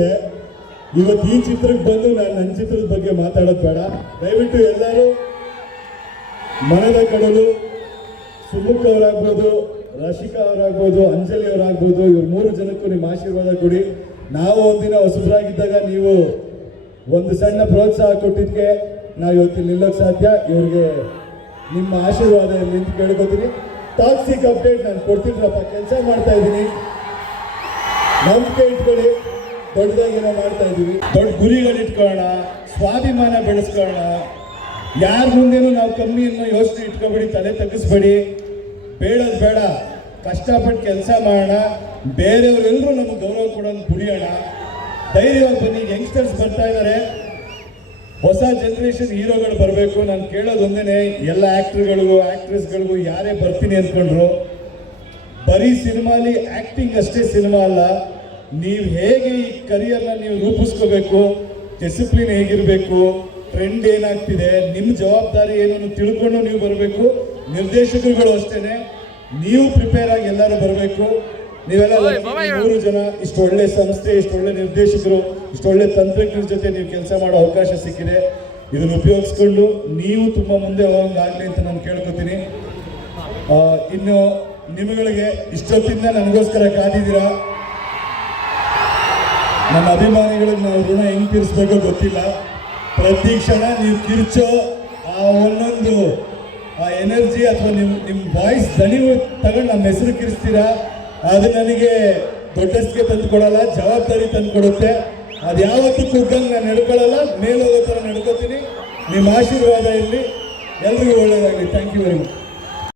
ಅನ್ಸುತ್ತೆ. ಇವತ್ತು ಈ ಚಿತ್ರಕ್ಕೆ ಬಂದು ನಾನು ನನ್ನ ಚಿತ್ರದ ಬಗ್ಗೆ ಮಾತಾಡೋದು ಬೇಡ. ದಯವಿಟ್ಟು ಎಲ್ಲರೂ ಮನದ ಕಡಲು, ಸುಮುಖ್ ಅವರಾಗ್ಬೋದು, ರಶಿಕಾ ಅವರಾಗ್ಬೋದು, ಅಂಜಲಿ ಅವರಾಗ್ಬೋದು, ಇವ್ರು 3 ಜನಕ್ಕೂ ನಿಮ್ಮ ಆಶೀರ್ವಾದ ಕೊಡಿ. ನಾವು ಒಂದಿನ ಹೊಸಬ್ರಾಗಿದ್ದಾಗ ನೀವು ಒಂದು ಸಣ್ಣ ಪ್ರೋತ್ಸಾಹ ಕೊಟ್ಟಿದ್ದಕ್ಕೆ ನಾವು ಇವತ್ತು ನಿಲ್ಲೋಕೆ ಸಾಧ್ಯ. ಇವ್ರಿಗೆ ನಿಮ್ಮ ಆಶೀರ್ವಾದ ಇರಲಿ ಅಂತ ಕೇಳ್ಕೊತೀನಿ. ಟಾಕ್ಸಿಕ್ ಅಪ್ಡೇಟ್ ನಾನು ಕೊಡ್ತಿದ್ರಪ್ಪ, ಕೆಲಸ ಮಾಡ್ತಾ ಇದ್ದೀನಿ, ನಂಬಿಕೆ ಇಟ್ಕೊಳ್ಳಿ. ದೊಡ್ಡದಾಗಿ ಮಾಡ್ತಾ ಇದ್ದೀವಿ, ದೊಡ್ಡ ಗುರಿಗಳು ಇಟ್ಕೊಳ್ಳೋಣ, ಸ್ವಾಭಿಮಾನ ಬೆಳೆಸ್ಕೊಳ್ಳೋಣ. ಯಾರ ಮುಂದೇನು ನಾವು ಕಮ್ಮಿ ಅನ್ನೋ ಯೋಚನೆ ಇಟ್ಕೊಬೇಡಿ, ತಲೆ ತಗ್ಗಿಸ್ಬೇಡಿ. ಬೇಡದು ಬೇಡ, ಕಷ್ಟಪಟ್ಟು ಕೆಲಸ ಮಾಡೋಣ. ಬೇರೆಯವರೆಲ್ಲರೂ ನಮಗೆ ಗೌರವ ಕೊಡೋದು ದುಡಿಯೋಣ. ಧೈರ್ಯವಾಗಿ ಬನ್ನಿ. ಯಂಗ್ಸ್ಟರ್ಸ್ ಬರ್ತಾ ಇದ್ದಾರೆ, ಹೊಸ ಜನರೇಷನ್ ಹೀರೋಗಳು ಬರಬೇಕು. ನಾನು ಕೇಳೋದು ಒಂದೇ, ಎಲ್ಲ ಆ್ಯಕ್ಟರ್ಗಳಿಗೂ ಆ್ಯಕ್ಟ್ರೆಸ್ಗಳಿಗೂ ಯಾರೇ ಬರ್ತೀನಿ ಅಂದ್ಕೊಂಡ್ರು, ಬರೀ ಸಿನಿಮಾಲಿ ಆ್ಯಕ್ಟಿಂಗ್ ಅಷ್ಟೇ ಸಿನಿಮಾ ಅಲ್ಲ. ನೀವು ಹೇಗೆ ಈ ಕರಿಯರ್ನ ನೀವು ರೂಪಿಸ್ಕೋಬೇಕು, ಡಿಸಿಪ್ಲಿನ್ ಹೇಗಿರಬೇಕು, ಟ್ರೆಂಡ್ ಏನಾಗ್ತಿದೆ, ನಿಮ್ಮ ಜವಾಬ್ದಾರಿ ಏನು ತಿಳ್ಕೊಂಡು ನೀವು ಬರಬೇಕು. ನಿರ್ದೇಶಕರುಗಳು ಅಷ್ಟೇನೆ, ನೀವು ಪ್ರಿಪೇರ್ ಆಗಿ ಎಲ್ಲರೂ ಬರಬೇಕು. ನೀವೆಲ್ಲ 3 ಜನ ಇಷ್ಟು ಒಳ್ಳೆ ಸಂಸ್ಥೆ, ಇಷ್ಟು ಒಳ್ಳೆ ನಿರ್ದೇಶಕರು, ಇಷ್ಟು ಒಳ್ಳೆ ತಂತ್ರಜ್ಞರ ಜೊತೆ ನೀವು ಕೆಲಸ ಮಾಡೋ ಅವಕಾಶ ಸಿಕ್ಕಿದೆ. ಇದನ್ನು ಉಪಯೋಗಿಸ್ಕೊಂಡು ನೀವು ತುಂಬ ಮುಂದೆ ಹೋಗಂಗಾಗಲಿ ಅಂತ ನಾನು ಕೇಳ್ಕೊತೀನಿ. ಇನ್ನು ನಿಮಗೆ ಇಷ್ಟೊತ್ತಿಂದ ನನಗೋಸ್ಕರ ಕಾದಿದ್ದೀರಾ. ನನ್ನ ಅಭಿಮಾನಿಗಳಿಗೆ ನಾವು ಋಣ ಹೆಂಗೆ ತೀರಿಸ್ಬೇಕೋ ಗೊತ್ತಿಲ್ಲ. ಪ್ರತಿ ಕ್ಷಣ ನೀವು ಕಿರ್ಚೋ ಆ ಒಂದೊಂದು ಆ ಎನರ್ಜಿ ಅಥವಾ ನಿಮ್ಮ ವಾಯ್ಸ್ ದಣಿವು ತಗೊಂಡು ನಮ್ಮ ಹೆಸರು ಕಿರಿಸ್ತೀರಾ, ಅದು ನನಗೆ ದೊಡ್ಡಸ್ಗೆ ತಂದು ಕೊಡಲ್ಲ, ಜವಾಬ್ದಾರಿ ತಂದು ಕೊಡುತ್ತೆ. ಅದು ಯಾವತ್ತೂ ಕುಗ್ಗಂಗೆ ನಾನು ನಡ್ಕೊಳ್ಳಲ್ಲ, ಮೇಲೋಗೋ ಥರ ನಡ್ಕೋತೀನಿ. ನಿಮ್ಮ ಆಶೀರ್ವಾದ ಇರಲಿ, ಎಲ್ರಿಗೂ ಒಳ್ಳೆಯದಾಗಲಿ. Thank you very much.